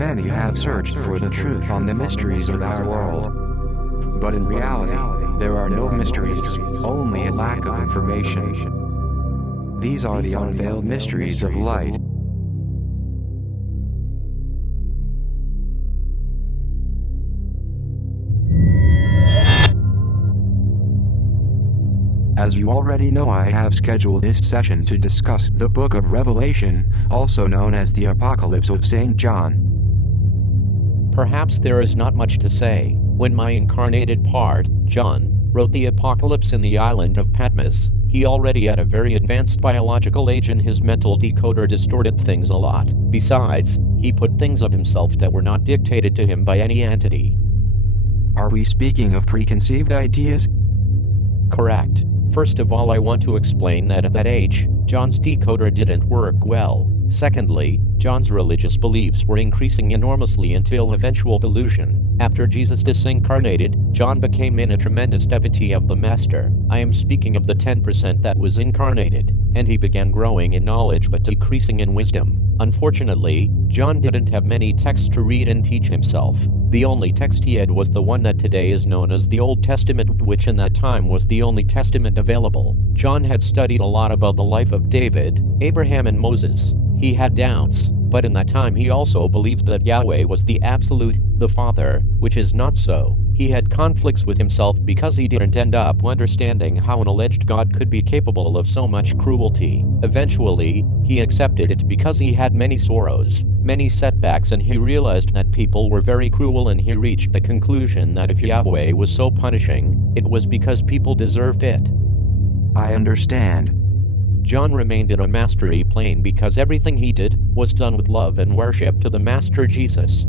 Many have searched for the truth on the mysteries of our world. But in reality, there are no mysteries, only a lack of information. These are the unveiled mysteries of light. As you already know, I have scheduled this session to discuss the Book of Revelation, also known as the Apocalypse of St. John. Perhaps there is not much to say. When my incarnated part, John, wrote the Apocalypse in the island of Patmos, he already at a very advanced biological age and his mental decoder distorted things a lot. Besides, he put things of himself that were not dictated to him by any entity. Are we speaking of preconceived ideas? Correct. First of all, I want to explain that at that age, John's decoder didn't work well. Secondly, John's religious beliefs were increasing enormously until eventual delusion. After Jesus disincarnated, John became in a tremendous devotee of the Master. I am speaking of the 10% that was incarnated, and he began growing in knowledge but decreasing in wisdom. Unfortunately, John didn't have many texts to read and teach himself. The only text he had was the one that today is known as the Old Testament, which in that time was the only testament available. John had studied a lot about the life of David, Abraham and Moses. He had doubts, but in that time he also believed that Yahweh was the Absolute, the Father, which is not so. He had conflicts with himself because he didn't end up understanding how an alleged God could be capable of so much cruelty. Eventually, he accepted it because he had many sorrows, many setbacks, and he realized that people were very cruel, and he reached the conclusion that if Yahweh was so punishing, it was because people deserved it. I understand. John remained in a mastery plane because everything he did was done with love and worship to the Master Jesus.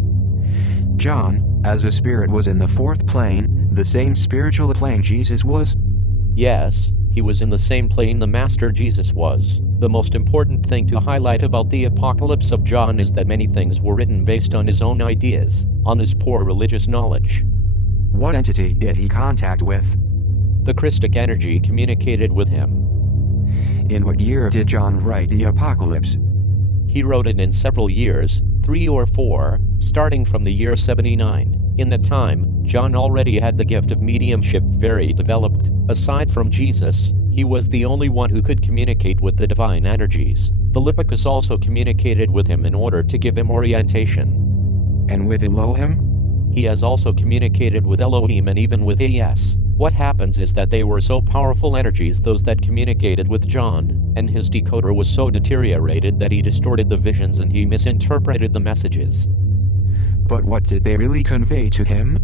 John, as a spirit, was in the fourth plane, the same spiritual plane Jesus was? Yes, he was in the same plane the Master Jesus was. The most important thing to highlight about the Apocalypse of John is that many things were written based on his own ideas, on his poor religious knowledge. What entity did he contact with? The Christic energy communicated with him. In what year did John write the Apocalypse? He wrote it in several years, 3 or 4, starting from the year 79. In that time, John already had the gift of mediumship very developed. Aside from Jesus, he was the only one who could communicate with the divine energies. Philippicus also communicated with him in order to give him orientation. And with Elohim? He has also communicated with Elohim and even with AS. What happens is that they were so powerful energies, those that communicated with John, and his decoder was so deteriorated that he distorted the visions and he misinterpreted the messages. But what did they really convey to him?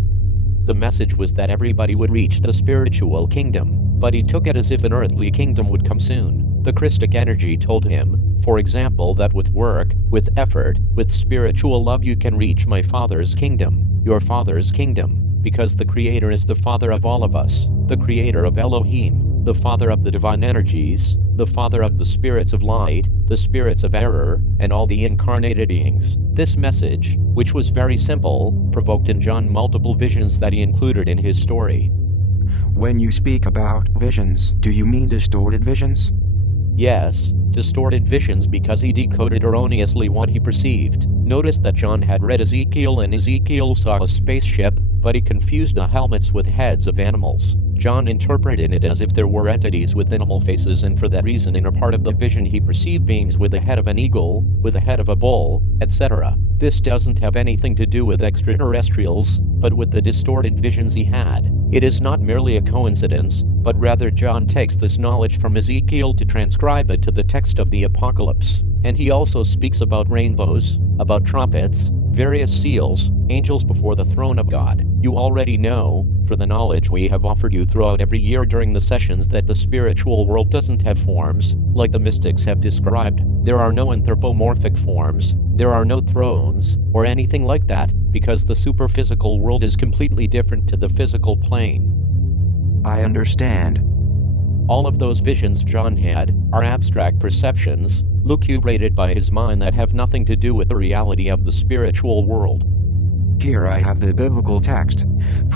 The message was that everybody would reach the spiritual kingdom, but he took it as if an earthly kingdom would come soon. The Christic energy told him, for example, that with work, with effort, with spiritual love you can reach my Father's kingdom, your Father's kingdom. Because the Creator is the Father of all of us, the Creator of Elohim, the Father of the divine energies, the Father of the spirits of light, the spirits of error, and all the incarnated beings. This message, which was very simple, provoked in John multiple visions that he included in his story. When you speak about visions, do you mean distorted visions? Yes, distorted visions, because he decoded erroneously what he perceived. Notice that John had read Ezekiel and Ezekiel saw a spaceship, but he confused the helmets with heads of animals. John interpreted it as if there were entities with animal faces, and for that reason in a part of the vision he perceived beings with the head of an eagle, with the head of a bull, etc. This doesn't have anything to do with extraterrestrials, but with the distorted visions he had. It is not merely a coincidence, but rather John takes this knowledge from Ezekiel to transcribe it to the text of the Apocalypse. And he also speaks about rainbows, about trumpets, various seals, angels before the throne of God. You already know, for the knowledge we have offered you throughout every year during the sessions, that the spiritual world doesn't have forms, like the mystics have described. There are no anthropomorphic forms, there are no thrones, or anything like that, because the superphysical world is completely different to the physical plane. I understand. All of those visions John had are abstract perceptions, lucubrated by his mind, that have nothing to do with the reality of the spiritual world. Here I have the biblical text.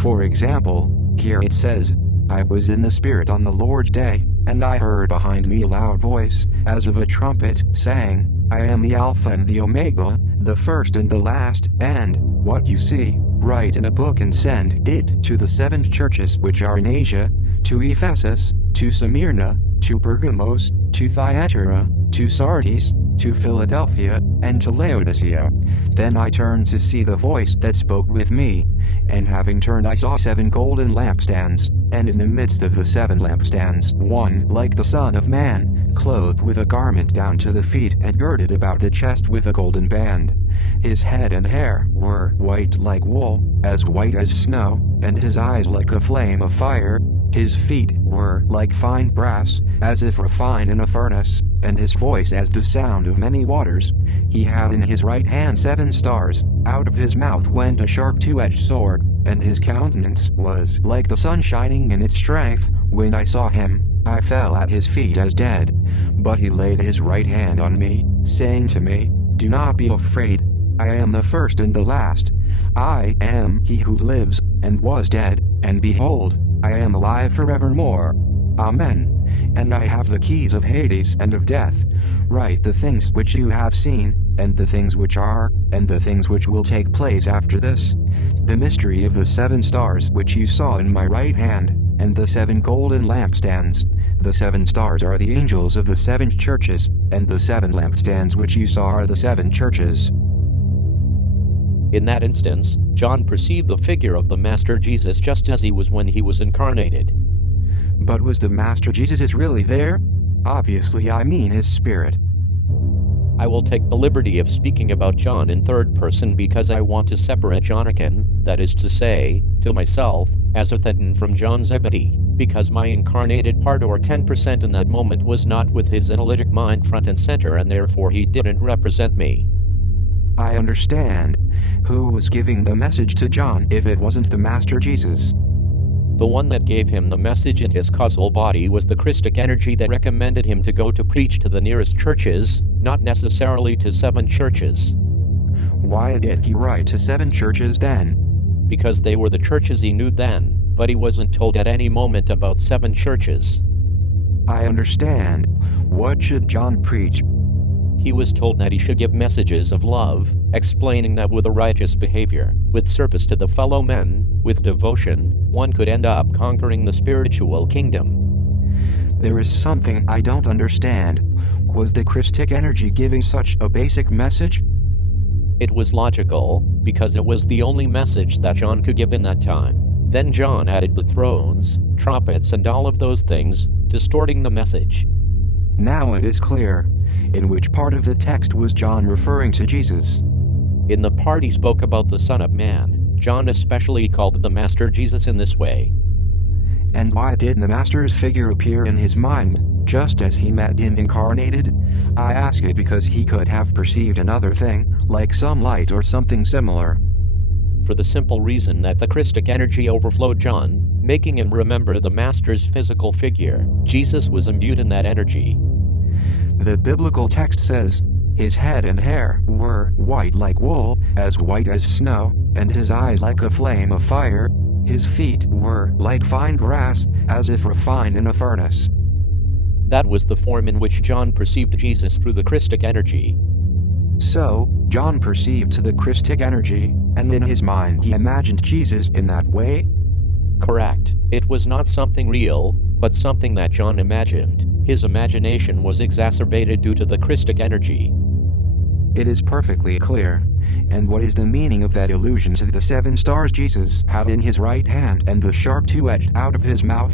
For example, here it says, I was in the Spirit on the Lord's day. and I heard behind me a loud voice, as of a trumpet, saying, I am the Alpha and the Omega, the first and the last, and what you see, write in a book and send it to the 7 churches which are in Asia, to Ephesus, to Smyrna, to Pergamos, to Thyatira, to Sardis, to Philadelphia, and to Laodicea. Then I turned to see the voice that spoke with me, and having turned I saw 7 golden lampstands, and in the midst of the 7 lampstands one like the Son of Man, clothed with a garment down to the feet and girded about the chest with a golden band. His head and hair were white like wool, as white as snow, and his eyes like a flame of fire. His feet were like fine brass, as if refined in a furnace, and his voice as the sound of many waters. He had in his right hand 7 stars, out of his mouth went a sharp 2-edged sword, and his countenance was like the sun shining in its strength. When I saw him, I fell at his feet as dead. But he laid his right hand on me, saying to me, Do not be afraid. I am the first and the last. I am he who lives, and was dead, and behold, I am alive forevermore. Amen. And I have the keys of Hades and of death. Write the things which you have seen, and the things which are, and the things which will take place after this. The mystery of the 7 stars which you saw in my right hand, and the 7 golden lampstands. The 7 stars are the angels of the 7 churches, and the 7 lampstands which you saw are the 7 churches. In that instance, John perceived the figure of the Master Jesus just as he was when he was incarnated. But was the Master Jesus really there? Obviously, I mean his spirit. I will take the liberty of speaking about John in third person because I want to separate Johnakin, that is to say, to myself, as a Thetan from John Zebedee, because my incarnated part or 10% in that moment was not with his analytic mind front and center, and therefore he didn't represent me. I understand. Who was giving the message to John if it wasn't the Master Jesus? The one that gave him the message in his causal body was the Christic energy that recommended him to go to preach to the nearest churches, not necessarily to 7 churches. Why did he write to 7 churches then? Because they were the churches he knew then, but he wasn't told at any moment about 7 churches. I understand. What should John preach? He was told that he should give messages of love, explaining that with a righteous behavior, with service to the fellow men, with devotion, one could end up conquering the spiritual kingdom. There is something I don't understand. Was the Christic energy giving such a basic message? It was logical, because it was the only message that John could give in that time. Then John added the thrones, trumpets and all of those things, distorting the message. Now it is clear. In which part of the text was John referring to Jesus? In the part he spoke about the Son of Man, John especially called the Master Jesus in this way. And why did the Master's figure appear in his mind, just as he met him incarnated? I ask it because he could have perceived another thing, like some light or something similar. For the simple reason that the Christic energy overflowed John, making him remember the Master's physical figure. Jesus was imbued in that energy. The biblical text says, His head and hair were white like wool, as white as snow, and his eyes like a flame of fire. His feet were like fine brass, as if refined in a furnace. That was the form in which John perceived Jesus through the Christic energy. So, John perceived the Christic energy, and in his mind he imagined Jesus in that way? Correct. It was not something real, but something that John imagined. His imagination was exacerbated due to the Christic energy. It is perfectly clear. And what is the meaning of that allusion to the 7 stars Jesus had in his right hand and the sharp 2-edged out of his mouth?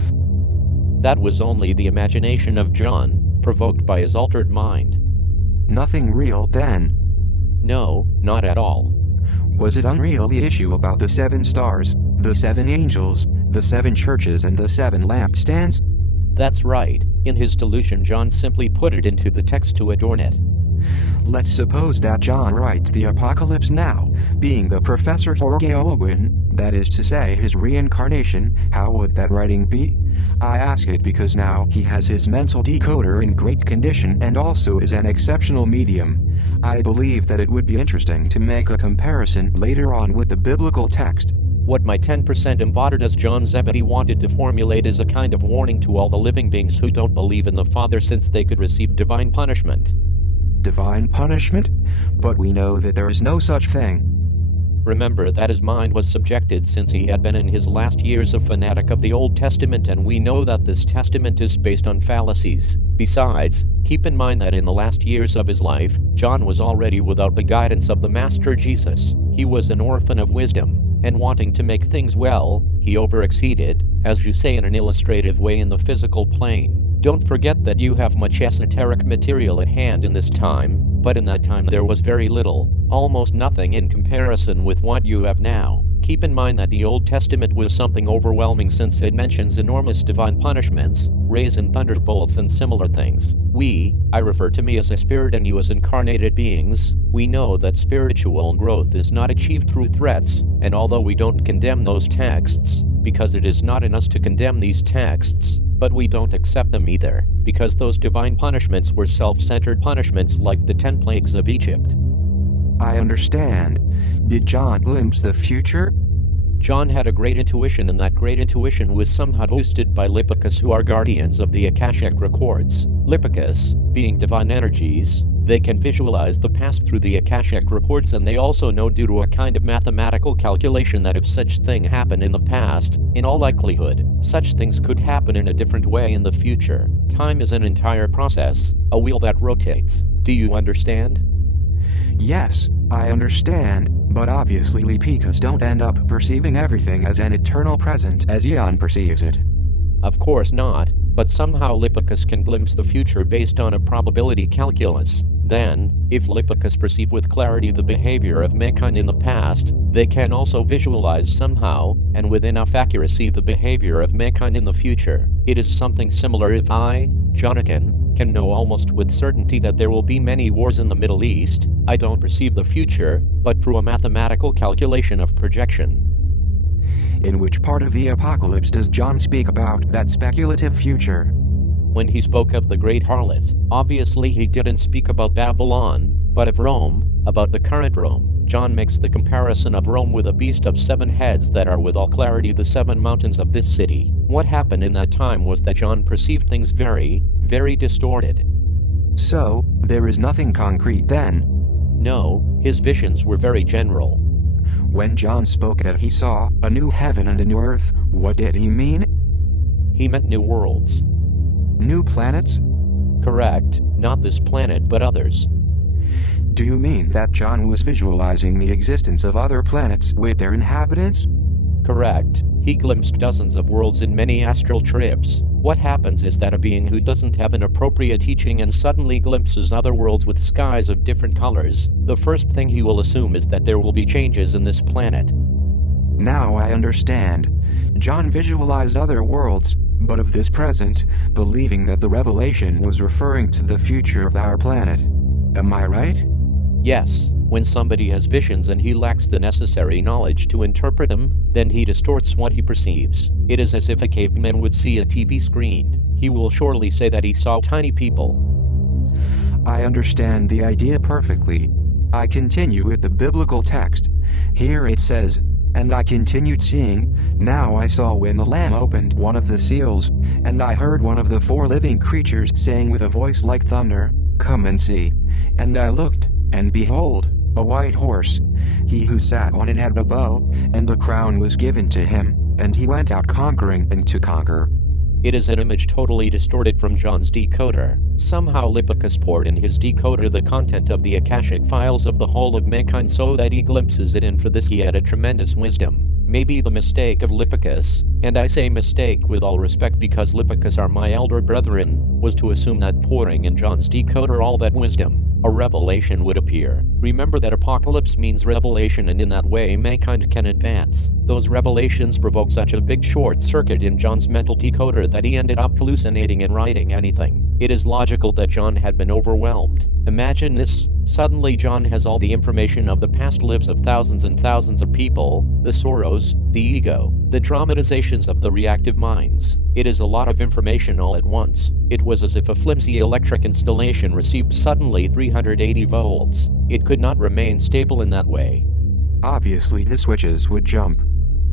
That was only the imagination of John, provoked by his altered mind. Nothing real then? No, not at all. Was it unreal, the issue about the 7 stars, the 7 angels, the 7 churches and the 7 lampstands? That's right. In his delusion, John simply put it into the text to adorn it. Let's suppose that John writes the Apocalypse now, being the Professor Jorge Olguin, that is to say his reincarnation. How would that writing be? I ask it because now he has his mental decoder in great condition and also is an exceptional medium. I believe that it would be interesting to make a comparison later on with the biblical text. What my 10% embodied as John Zebedee wanted to formulate is a kind of warning to all the living beings who don't believe in the Father, since they could receive divine punishment. Divine punishment? But we know that there is no such thing. Remember that his mind was subjected since he had been in his last years a fanatic of the Old Testament, and we know that this testament is based on fallacies. Besides, keep in mind that in the last years of his life, John was already without the guidance of the Master Jesus. He was an orphan of wisdom, and wanting to make things well, he overexceeded, as you say in an illustrative way, in the physical plane. Don't forget that you have much esoteric material at hand in this time, but in that time there was very little, almost nothing in comparison with what you have now. Keep in mind that the Old Testament was something overwhelming, since it mentions enormous divine punishments, rays and thunderbolts and similar things. I refer to me as a spirit and you as incarnated beings, we know that spiritual growth is not achieved through threats, and although we don't condemn those texts, because it is not in us to condemn these texts, but we don't accept them either, because those divine punishments were self-centered punishments like the 10 plagues of Egypt. I understand. Did John glimpse the future? John had a great intuition, and that great intuition was somehow boosted by Lipikas, who are guardians of the Akashic records. Lipikas, being divine energies, they can visualize the past through the Akashic records, and they also know due to a kind of mathematical calculation that if such thing happened in the past, in all likelihood, such things could happen in a different way in the future. Time is an entire process, a wheel that rotates. Do you understand? Yes, I understand, but obviously Lipikas don't end up perceiving everything as an eternal present as Eon perceives it. Of course not, but somehow Lipikas can glimpse the future based on a probability calculus. Then, if Lipikas perceive with clarity the behavior of mankind in the past, they can also visualize somehow, and with enough accuracy, the behavior of mankind in the future. It is something similar if I, Jonathan, can know almost with certainty that there will be many wars in the Middle East. I don't perceive the future, but through a mathematical calculation of projection. In which part of the apocalypse does John speak about that speculative future? When he spoke of the great harlot, obviously he didn't speak about Babylon, but of Rome, about the current Rome. John makes the comparison of Rome with a beast of 7 heads that are with all clarity the 7 mountains of this city. What happened in that time was that John perceived things very, very distorted. So, there is nothing concrete then? No, his visions were very general. When John spoke that he saw a new heaven and a new earth, what did he mean? He meant new worlds. New planets? Correct, not this planet but others. Do you mean that John was visualizing the existence of other planets with their inhabitants? Correct. He glimpsed dozens of worlds in many astral trips. What happens is that a being who doesn't have an appropriate teaching and suddenly glimpses other worlds with skies of different colors, the first thing he will assume is that there will be changes in this planet. Now I understand. John visualized other worlds, but of this present, believing that the revelation was referring to the future of our planet. Am I right? Yes. When somebody has visions and he lacks the necessary knowledge to interpret them, then he distorts what he perceives. It is as if a caveman would see a TV screen. He will surely say that he saw tiny people. I understand the idea perfectly. I continue with the biblical text. Here it says, "And I continued seeing, now I saw when the Lamb opened one of the seals, and I heard one of the 4 living creatures saying with a voice like thunder, 'Come and see.' And I looked, and behold, a white horse. He who sat on it had a bow, and a crown was given to him, and he went out conquering and to conquer." It is an image totally distorted from John's decoder. Somehow Lipikas poured in his decoder the content of the Akashic files of the whole of mankind so that he glimpses it, and for this he had a tremendous wisdom. Maybe the mistake of Lipikas, and I say mistake with all respect because Lipikas are my elder brethren, was to assume that pouring in John's decoder all that wisdom, a revelation would appear. Remember that apocalypse means revelation, and in that way mankind can advance. Those revelations provoke such a big short circuit in John's mental decoder that he ended up hallucinating and writing anything. It is logical that John had been overwhelmed. Imagine this. Suddenly John has all the information of the past lives of thousands and thousands of people, the sorrows, the ego, the dramatizations of the reactive minds. It is a lot of information all at once. It was as if a flimsy electric installation received suddenly 380 volts. It could not remain stable in that way. Obviously the switches would jump.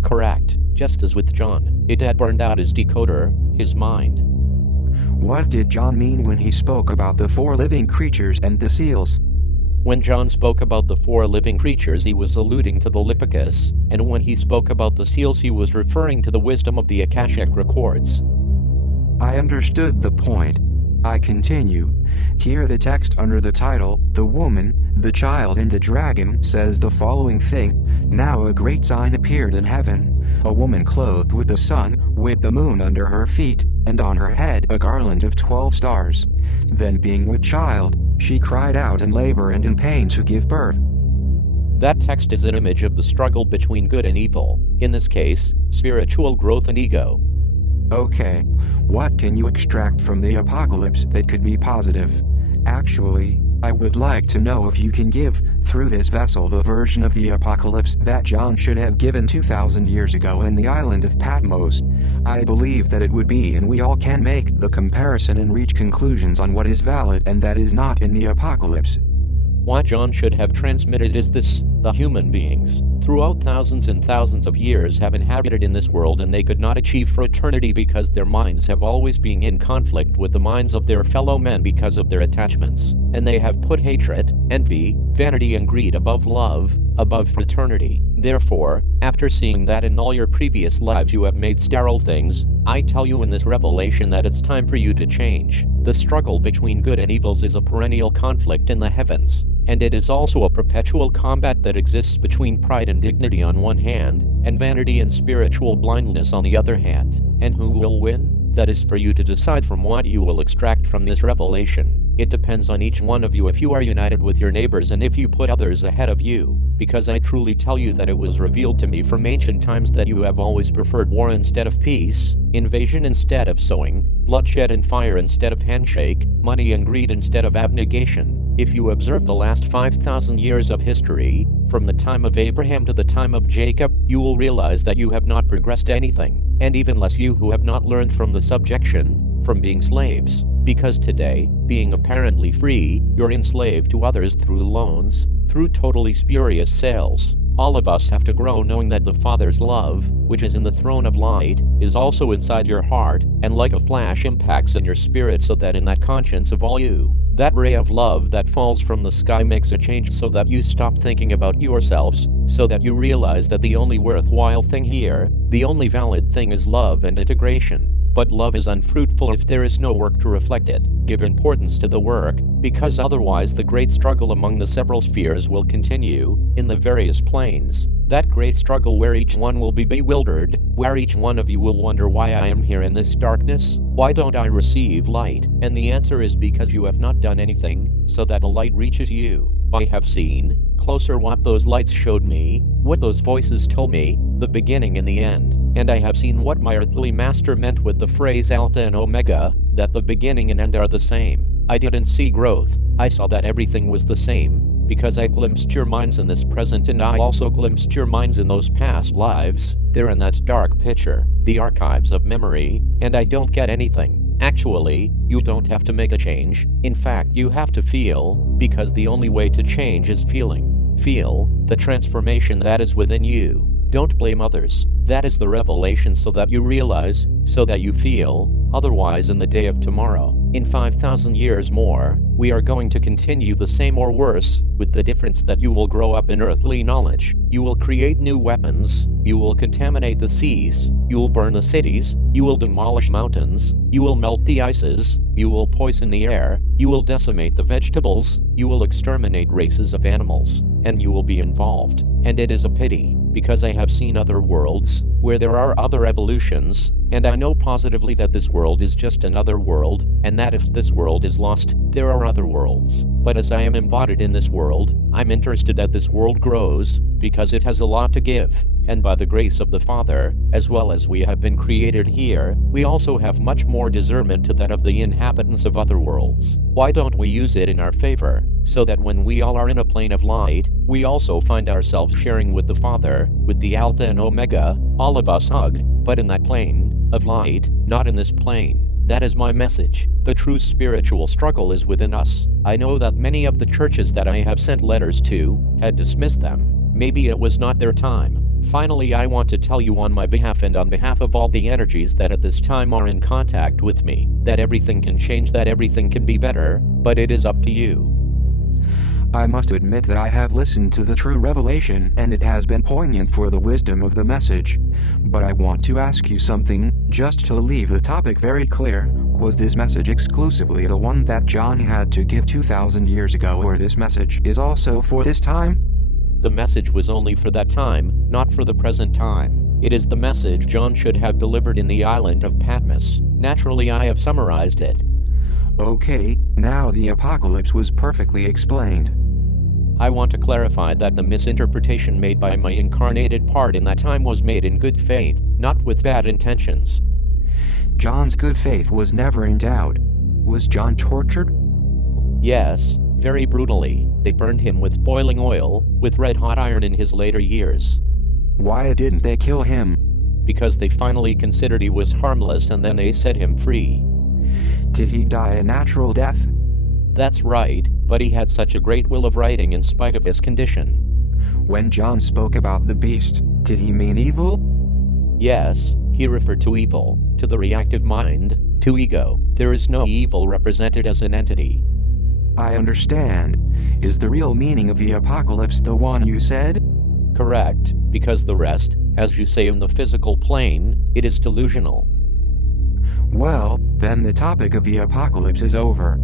Correct. Just as with John, it had burned out his decoder, his mind. What did John mean when he spoke about the 4 living creatures and the seals? When John spoke about the 4 living creatures, he was alluding to the Lipicus, and when he spoke about the seals, he was referring to the wisdom of the Akashic records. I understood the point. I continue. Here the text under the title, "The Woman, the Child and the Dragon," says the following thing: "Now a great sign appeared in heaven, a woman clothed with the sun, with the moon under her feet, and on her head a garland of 12 stars. Then being with child, she cried out in labor and in pain to give birth." That text is an image of the struggle between good and evil, in this case, spiritual growth and ego. Okay. What can you extract from the apocalypse that could be positive? Actually, I would like to know if you can give, through this vessel, the version of the apocalypse that John should have given 2,000 years ago in the island of Patmos. I believe that it would be, and we all can make the comparison and reach conclusions on what is valid and that is not in the apocalypse. What John should have transmitted is this: the human beings, throughout thousands and thousands of years, have inhabited in this world, and they could not achieve fraternity because their minds have always been in conflict with the minds of their fellow men because of their attachments, and they have put hatred, envy, vanity and greed above love, above fraternity. Therefore, after seeing that in all your previous lives you have made sterile things, I tell you in this revelation that it's time for you to change. The struggle between good and evils is a perennial conflict in the heavens, and it is also a perpetual combat that exists between pride and dignity on one hand, and vanity and spiritual blindness on the other hand. And who will win? That is for you to decide from what you will extract from this revelation. It depends on each one of you if you are united with your neighbors and if you put others ahead of you, because I truly tell you that it was revealed to me from ancient times that you have always preferred war instead of peace, invasion instead of sowing, bloodshed and fire instead of handshake, money and greed instead of abnegation. If you observe the last 5,000 years of history, from the time of Abraham to the time of Jacob, you will realize that you have not progressed anything, and even less you who have not learned from the subjection, from being slaves. Because today, being apparently free, you're enslaved to others through loans, through totally spurious sales. All of us have to grow knowing that the Father's love, which is in the throne of light, is also inside your heart, and like a flash impacts in your spirit, so that in that conscience of all you, that ray of love that falls from the sky makes a change so that you stop thinking about yourselves, so that you realize that the only worthwhile thing here, the only valid thing is love and integration. But love is unfruitful if there is no work to reflect it. Give importance to the work, because otherwise the great struggle among the several spheres will continue, in the various planes. That great struggle where each one will be bewildered, where each one of you will wonder why I am here in this darkness, why don't I receive light? And the answer is because you have not done anything, so that the light reaches you. I have seen, closer what those lights showed me, what those voices told me, the beginning and the end. And I have seen what my earthly master meant with the phrase Alpha and Omega, that the beginning and end are the same. I didn't see growth, I saw that everything was the same, because I glimpsed your minds in this present, and I also glimpsed your minds in those past lives. They're in that dark picture, the archives of memory, and I don't get anything. Actually, you don't have to make a change. In fact, you have to feel, because the only way to change is feeling. Feel the transformation that is within you. Don't blame others. That is the revelation, so that you realize, so that you feel. Otherwise, in the day of tomorrow, in 5,000 years more, we are going to continue the same or worse, with the difference that you will grow up in earthly knowledge. You will create new weapons. You will contaminate the seas. You will burn the cities. You will demolish mountains. You will melt the ices. You will poison the air. You will decimate the vegetables. You will exterminate races of animals. And you will be involved. And it is a pity, because I have seen other worlds, where there are other evolutions, and I know positively that this world is just another world, and that if this world is lost, there are other worlds. But as I am embodied in this world, I'm interested that this world grows, because it has a lot to give. And by the grace of the Father, as well as we have been created here, we also have much more discernment to that of the inhabitants of other worlds. Why don't we use it in our favor, so that when we all are in a plane of light, we also find ourselves sharing with the Father, with the Alpha and Omega, all of us hugged, but in that plane of light, not in this plane. That is my message. The true spiritual struggle is within us. I know that many of the churches that I have sent letters to had dismissed them. Maybe it was not their time. Finally, I want to tell you on my behalf and on behalf of all the energies that at this time are in contact with me, that everything can change, that everything can be better, but it is up to you. I must admit that I have listened to the true revelation and it has been poignant for the wisdom of the message. But I want to ask you something, just to leave the topic very clear. Was this message exclusively the one that John had to give 2,000 years ago, or this message is also for this time? The message was only for that time, not for the present time. It is the message John should have delivered in the island of Patmos. Naturally, I have summarized it. Okay, now the apocalypse was perfectly explained. I want to clarify that the misinterpretation made by my incarnated part in that time was made in good faith, not with bad intentions. John's good faith was never in doubt. Was John tortured? Yes, very brutally. They burned him with boiling oil, with red-hot iron in his later years. Why didn't they kill him? Because they finally considered he was harmless and then they set him free. Did he die a natural death? That's right, but he had such a great will of writing in spite of his condition. When John spoke about the beast, did he mean evil? Yes, he referred to evil, to the reactive mind, to ego. There is no evil represented as an entity. I understand. Is the real meaning of the apocalypse the one you said? Correct, because the rest, as you say in the physical plane, it is delusional. Well, then the topic of the apocalypse is over.